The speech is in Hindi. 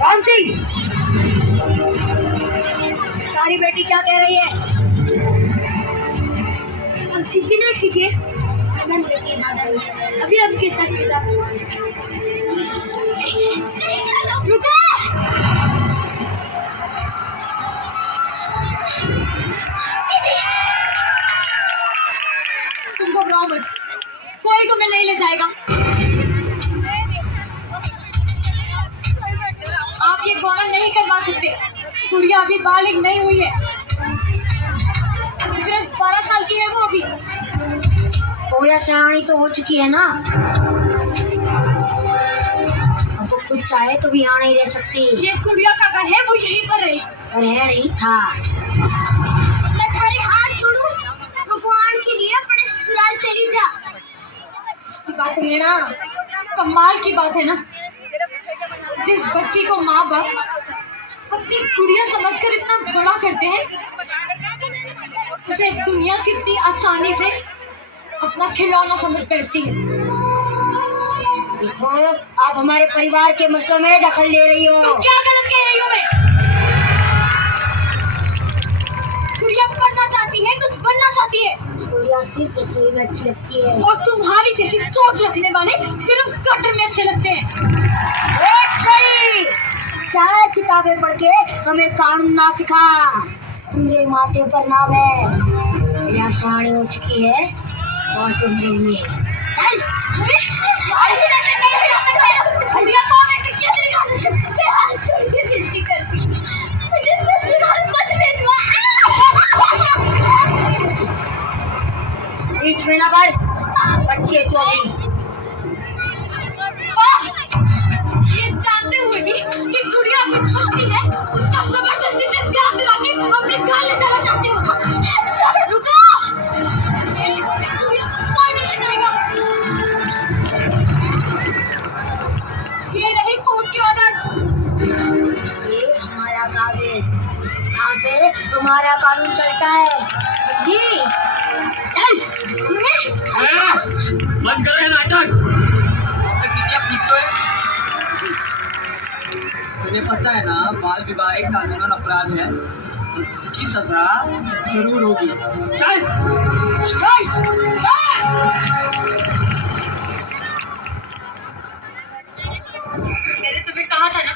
राम सिंह, सारी बेटी क्या कह रही है? चिंता न कीजिए, अभी आपके साथ रुको! तुम घबराओ मत, कोई तुम्हें नहीं ले जाएगा। आप ये गौना नहीं करवा सकते, गुड़िया अभी बालिग नहीं हुई है, सिर्फ 12 साल की है वो अभी। पूरा सयानी तो हो चुकी है ना, अब वो खुद चाहे तो भी यहाँ नहीं रह सकती। ये गुड़िया का घर है, वो यहीं पर रही। पर है नहीं था। मैं थारे हाथ जोड़ूं, भगवान के लिए अपने ससुराल चली जा। इसकी बात है ना, कमाल की बात है ना, जिस बच्ची को माँ बाप अपनी गुड़िया समझकर इतना बड़ा करते हैं, उसे दुनिया कितनी आसानी से अपना खिलौना समझ बैठती है। देखो, आप हमारे परिवार के मसलों में दखल दे रही हो। तो क्या गलत कह रही हूँ मैं? गुड़िया पढ़ना चाहती है, कुछ बनना चाहती है। गुड़िया सिर्फ रसोई में अच्छी लगती है, और तुम्हारी जैसी सोच रखने वाले सिर्फ कटर में अच्छे लगते हैं। चाहे किताबें पढ़ के हमें कानून ना सिखा, मेरे माथे पर नाव है, यहाँ सयानी हो चुकी है और तुम नहीं। चल, बीच में ना बढ़, बच्चे तो अभी। ये जानते हुए भी कि गुड़िया की बच्ची है, उसका जबरदस्ती से प्यार दिला के अपने घर ले जाना चाहते हो। रुको! कोई नहीं ले जाएगा। ये रही कोर्ट की ऑर्डर्स। ये हमारा गाँव है, यहाँ पे हमारा कानून चलता है, समझी? चल। बंद करो ये नाटक। ठीक तो है। तुम्हें पता है ना, बाल विवाह एक कानूनन अपराध है, इसकी सजा जरूर होगी। चल चल चल। मैंने तुम्हें कहा था ना